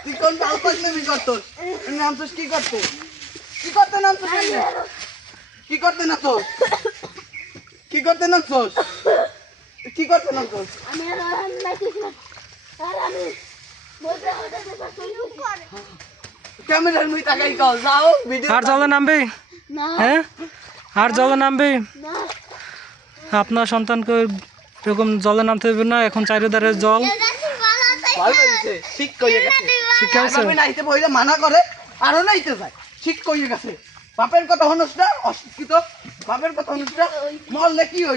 তুই কোন বাল পাইছলি করতোস নামছিস কি করতে নামছিস কি করতে নামছোস কি করতে নামছোস কি করতে নামছোস ক্যামেরার মুই তাকাই কও যাও ভিডিও আর জলে নামবে হ্যাঁ আর জলে নামবে আপনার সন্তানকে এরকম জলে নামতে দেবে না এখন চারিধারে জল ভালো হইছে ঠিক কইয়ে গেছে শিক্ষা হয়েছে আমি নাইতে বইলে মানা করে আরো নাইতে যায় ঠিক কইয়ে গেছে বাপের কথা হনস না অশিক্ষিত বাপের কথা হনস না মরলে কি হইছে